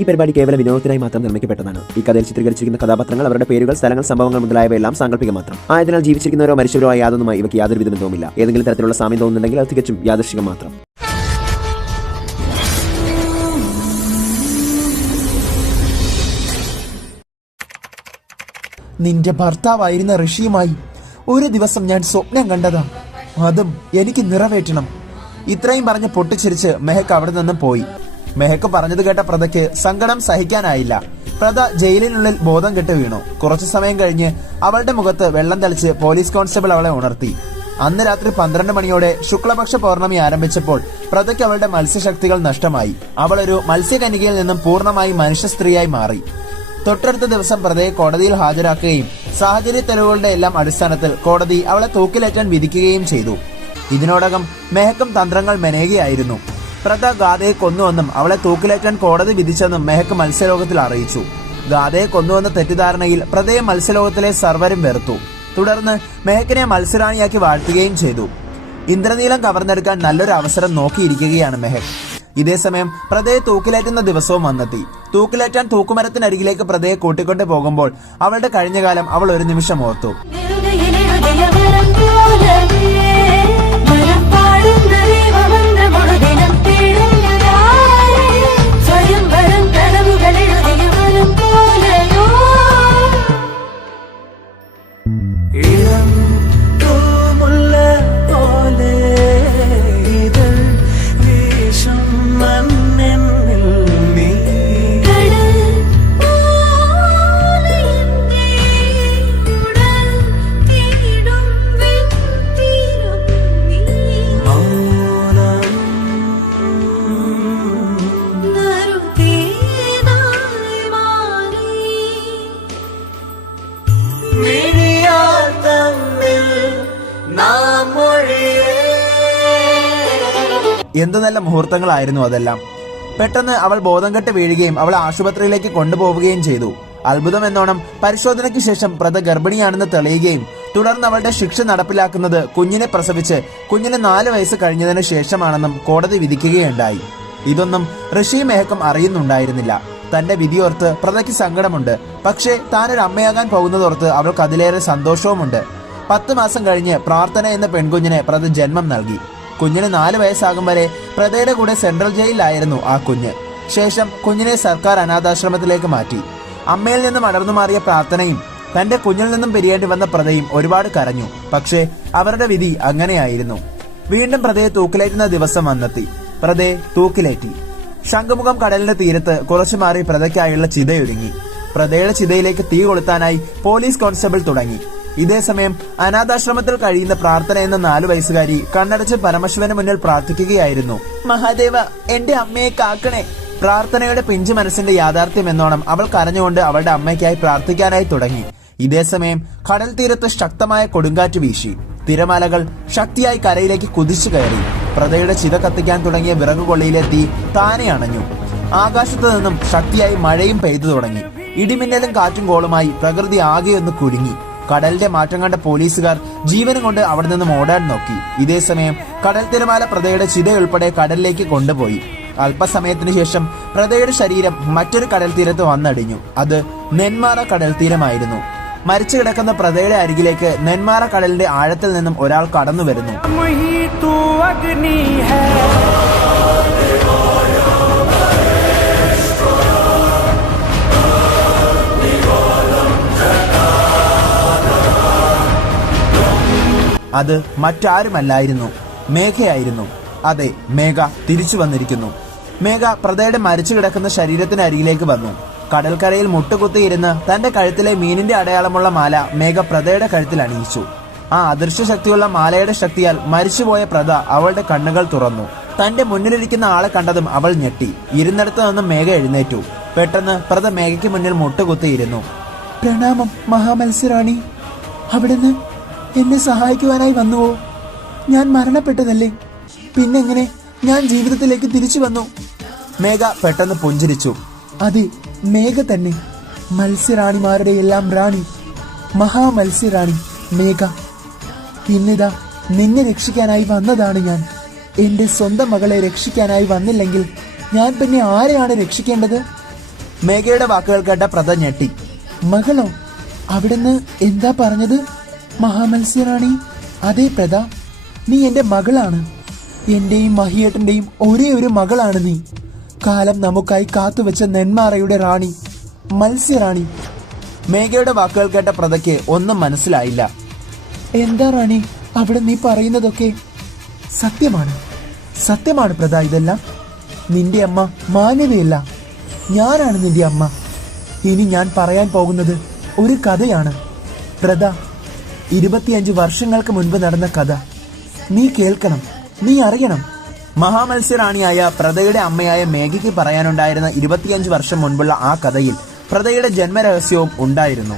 ഈ പരിപാടി കേവല വിനോദത്തിനായി മാത്രം നിർമ്മിക്കപ്പെട്ടതാണ്. ഈ കഥയിൽ ചിത്രീകരിച്ചിരിക്കുന്ന കഥാപാത്രങ്ങൾ, അവരുടെ പേരുകൾ, സ്ഥലങ്ങൾ, സംഭവങ്ങൾ മുതലായവയെല്ലാം സാങ്കല്പികം മാത്രം ആയതിനാൽ ജീവിച്ചിരിക്കുന്നവരോ മരിച്ചവരോ ആയ യാതൊന്നുമായി ഇവയ്ക്ക് യാതൊരു വിധ ബന്ധവുമില്ല. ഏതെങ്കിലും തരത്തിലുള്ള സാമ്യം തോന്നുന്നുണ്ടെങ്കിൽ അത് തികച്ചും യാദൃശ്ചികം മാത്രം. നിന്റെ ഭർത്താവായിരുന്ന ഋഷിയുമായി ഒരു ദിവസം ഞാൻ സ്വപ്നം കണ്ടതാ. അതും എനിക്ക് നിറവേറ്റണം. ഇത്രയും പറഞ്ഞ് പൊട്ടിച്ചിരിച്ച് മെഹക്ക് അവിടെ നിന്നും പോയി. മെഹക്ക് പറഞ്ഞത് കേട്ട പ്രതയ്ക്ക് സങ്കടം സഹിക്കാനായില്ല. പ്രത ജയിലിനുള്ളിൽ ബോധം കെട്ട് വീണു. കുറച്ചു സമയം കഴിഞ്ഞ് അവളുടെ മുഖത്ത് വെള്ളം തളിച്ച് പോലീസ് കോൺസ്റ്റബിൾ അവളെ ഉണർത്തി. അന്ന് രാത്രി 12 മണിയോടെ ശുക്ലപക്ഷ പൗർണമി ആരംഭിച്ചപ്പോൾ പ്രതയ്ക്ക് അവളുടെ മത്സ്യശക്തികൾ നഷ്ടമായി. അവൾ ഒരു മത്സ്യകന്യകയിൽ നിന്നും പൂർണ്ണമായി മനുഷ്യ സ്ത്രീയായി മാറി. തൊട്ടടുത്ത ദിവസം പ്രതയെ കോടതിയിൽ ഹാജരാക്കുകയും സാഹചര്യ തെളിവുകളുടെ എല്ലാം അടിസ്ഥാനത്തിൽ കോടതി അവളെ തൂക്കിലേറ്റാൻ വിധിക്കുകയും ചെയ്തു. ഇതിനോടകം മെഹക്കും തന്ത്രങ്ങൾ മെനയുകയായിരുന്നു. പ്രത ഗാഥയെ കൊന്നുവെന്നും അവളെ തൂക്കിലേറ്റാൻ കോടതി വിധിച്ചെന്നും മെഹക്ക് മത്സ്യലോകത്തിൽ അറിയിച്ചു. ഗാഥയെ കൊന്നുവെന്ന തെറ്റിദ്ധാരണയിൽ പ്രതയെ മത്സ്യലോകത്തിലെ സർവരും വെറുത്തു. തുടർന്ന് മെഹക്കിനെ മത്സ്യറാണിയാക്കി വാഴ്ത്തുകയും ചെയ്തു. ഇന്ദ്രനീലം കവർന്നെടുക്കാൻ നല്ലൊരു അവസരം നോക്കിയിരിക്കുകയാണ് മെഹക്. ഇതേസമയം പ്രതയെ തൂക്കിലേറ്റുന്ന ദിവസവും വന്നെത്തി. തൂക്കിലേറ്റാൻ തൂക്കുമരത്തിനരികിലേക്ക് പ്രതയെ കൂട്ടിക്കൊണ്ടു പോകുമ്പോൾ അവളുടെ കഴിഞ്ഞകാലം അവൾ ഒരു നിമിഷം ഓർത്തു. എന്തു നല്ല മുഹൂർത്തങ്ങളായിരുന്നു അതെല്ലാം. പെട്ടെന്ന് അവൾ ബോധം കെട്ട് വീഴുകയും അവളെ ആശുപത്രിയിലേക്ക് കൊണ്ടുപോവുകയും ചെയ്തു. അത്ഭുതം എന്നോണം പരിശോധനയ്ക്ക് ശേഷം പ്രത ഗർഭിണിയാണെന്ന് തെളിയുകയും തുടർന്ന് അവളുടെ ശിക്ഷ നടപ്പിലാക്കുന്നത് കുഞ്ഞിനെ പ്രസവിച്ച് കുഞ്ഞിന് 4 വയസ്സ് കഴിഞ്ഞതിന് ശേഷമാണെന്നും കോടതി വിധിക്കുകയുണ്ടായി. ഇതൊന്നും ഋഷി മെഹക്കും അറിയുന്നുണ്ടായിരുന്നില്ല. തന്റെ വിധിയോർത്ത് പ്രതയ്ക്ക് സങ്കടമുണ്ട്. പക്ഷേ താനൊരു അമ്മയാകാൻ പോകുന്നതോർത്ത് അവൾക്ക് അതിലേറെ സന്തോഷവുമുണ്ട്. 10 മാസം കഴിഞ്ഞ് പ്രാർത്ഥന എന്ന പെൺകുഞ്ഞിനെ പ്രത ജന്മം നൽകി. കുഞ്ഞിന് 4 വയസ്സാകും വരെ പ്രതയുടെ കൂടെ സെൻട്രൽ ജയിലിലായിരുന്നു ആ കുഞ്ഞ്. ശേഷം കുഞ്ഞിനെ സർക്കാർ അനാഥാശ്രമത്തിലേക്ക് മാറ്റി. അമ്മയിൽ നിന്നും അടർന്നു മാറിയ പ്രാർത്ഥനയും തന്റെ കുഞ്ഞിൽ നിന്നും പിരിയേണ്ടി വന്ന പ്രതയും ഒരുപാട് കരഞ്ഞു. പക്ഷേ അവരുടെ വിധി അങ്ങനെയായിരുന്നു. വീണ്ടും പ്രതയെ തൂക്കിലേറ്റുന്ന ദിവസം വന്നെത്തി. പ്രതയെ തൂക്കിലേറ്റി. ശംഖുമുഖം കടലിന്റെ തീരത്ത് കുറച്ചു മാറി പ്രതയ്ക്കായുള്ള ചിതയൊരുങ്ങി. പ്രതയുടെ ചിതയിലേക്ക് തീ കൊളുത്താനായി പോലീസ് കോൺസ്റ്റബിൾ തുടങ്ങി. ഇതേസമയം അനാഥാശ്രമത്തിൽ കഴിയുന്ന പ്രാർത്ഥന എന്ന 4 വയസ്സുകാരി കണ്ണടച്ച് പരമശിവന് മുന്നിൽ പ്രാർത്ഥിക്കുകയായിരുന്നു. മഹാദേവ, എന്റെ അമ്മയെ കാക്കണേ. പ്രാർത്ഥനയുടെ പിഞ്ചു മനസ്സിന്റെ യാഥാർത്ഥ്യം എന്നോണം അവൾ കരഞ്ഞുകൊണ്ട് അവളുടെ അമ്മയ്ക്കായി പ്രാർത്ഥിക്കാനായി തുടങ്ങി. ഇതേസമയം കടൽ തീരത്ത് ശക്തമായ കൊടുങ്കാറ്റ് വീശി. തിരമാലകൾ ശക്തിയായി കരയിലേക്ക് കുതിച്ചു കയറി. പ്രതയുടെ ചിത കത്തിക്കാൻ തുടങ്ങിയ വിറകുകൊള്ളിയിലെ തീ താനെ അണഞ്ഞു. ആകാശത്തു നിന്നും ശക്തിയായി മഴയും പെയ്തു തുടങ്ങി. ഇടിമിന്നലും കാറ്റും കോളുമായി പ്രകൃതി ആകെയൊന്ന് കുലുങ്ങി. കടലിന്റെ മാറ്റം കണ്ട പോലീസുകാർ ജീവനും കൊണ്ട് അവിടെ നിന്നും ഓടാൻ നോക്കി. ഇതേസമയം കടൽ തിരമാല പ്രതയുടെ ചിതയുൾപ്പെടെ കടലിലേക്ക് കൊണ്ടുപോയി. അല്പസമയത്തിനു ശേഷം പ്രതയുടെ ശരീരം മറ്റൊരു കടൽ തീരത്ത് വന്നടിഞ്ഞു. അത് നെന്മാറ കടൽ തീരമായിരുന്നു. മരിച്ചു കിടക്കുന്ന പ്രതയുടെ അരികിലേക്ക് നെന്മാറ കടലിന്റെ ആഴത്തിൽ നിന്നും ഒരാൾ കടന്നു വരുന്നു. അത് മറ്റാരുമല്ലായിരുന്നു, മേഘയായിരുന്നു. അതെ, മേഘ തിരിച്ചു വന്നിരിക്കുന്നു. മേഘ പ്രതയുടെ മരിച്ചു കിടക്കുന്ന ശരീരത്തിന് അരികിലേക്ക് വന്നു. കടൽക്കരയിൽ മുട്ടുകുത്തിയിരുന്ന് തന്റെ കഴുത്തിലെ മീനിന്റെ അടയാളമുള്ള മാല മേഘ പ്രതയുടെ കഴുത്തിൽ അണിയിച്ചു. ആ അദൃശ്യ ശക്തിയുള്ള മാലയുടെ ശക്തിയാൽ മരിച്ചുപോയ പ്രത അവളുടെ കണ്ണുകൾ തുറന്നു. തന്റെ മുന്നിലിരിക്കുന്ന ആളെ കണ്ടതും അവൾ ഞെട്ടി. ഇരുന്നിടത്തു നിന്നും മേഘ എഴുന്നേറ്റു. പെട്ടെന്ന് പ്രത മേഘയ്ക്ക് മുന്നിൽ മുട്ടുകുത്തിയിരുന്നു. പ്രണാമം മഹാമത്സ്യറാണി. അവിടുന്ന് എന്നെ സഹായിക്കുവാനായി വന്നുവോ? ഞാൻ മരണപ്പെട്ടതല്ലേ, പിന്നെങ്ങനെ ഞാൻ ജീവിതത്തിലേക്ക് തിരിച്ചു വന്നു? മേഘ പെട്ടെന്ന് പുഞ്ചിരിച്ചു. അതെ, മേഘ തന്നെ, മത്സ്യറാണിമാരുടെ എല്ലാം റാണി, മഹാമത്സ്യറാണി മേഘ. ഇന്നിതാ നിന്നെ രക്ഷിക്കാനായി വന്നതാണ് ഞാൻ. എന്റെ സ്വന്തം മകളെ രക്ഷിക്കാനായി വന്നില്ലെങ്കിൽ ഞാൻ പിന്നെ ആരെയാണ് രക്ഷിക്കേണ്ടത്? മേഘയുടെ വാക്കുകൾ കേട്ട പ്രത ഞെട്ടി. മകളോ? അവിടുന്ന് എന്താ പറഞ്ഞത്? മഹാമത്സ്യറാണി, അതേ പ്രത, നീ എന്റെ മകളാണ്. എന്റെയും മഹിയേട്ടന്റെയും ഒരേ ഒരു മകളാണ് നീ. കാലം നമുക്കായി കാത്തുവെച്ച നെന്മാറയുടെ റാണി, മത്സ്യറാണി. മേഘയുടെ വാക്കുകൾ കേട്ട പ്രതയ്ക്ക് ഒന്നും മനസ്സിലായില്ല. എന്താ റാണി അവിടെ നീ പറയുന്നതൊക്കെ? സത്യമാണ്, സത്യമാണ് പ്രത. ഇതെല്ലാം നിന്റെ അമ്മ മാന്യതയല്ല, ഞാനാണ് നിന്റെ അമ്മ. ഇനി ഞാൻ പറയാൻ പോകുന്നത് ഒരു കഥയാണ് പ്രത. 25 വർഷങ്ങൾക്ക് മുൻപ് നടന്ന കഥ. നീ കേൾക്കണം, നീ അറിയണം. മഹാമത്സ്യറാണിയായ പ്രതയുടെ അമ്മയായ മേഘയ്ക്ക് പറയാനുണ്ടായിരുന്ന 25 വർഷം മുൻപുള്ള ആ കഥയിൽ പ്രതയുടെ ജന്മരഹസ്യവും ഉണ്ടായിരുന്നു.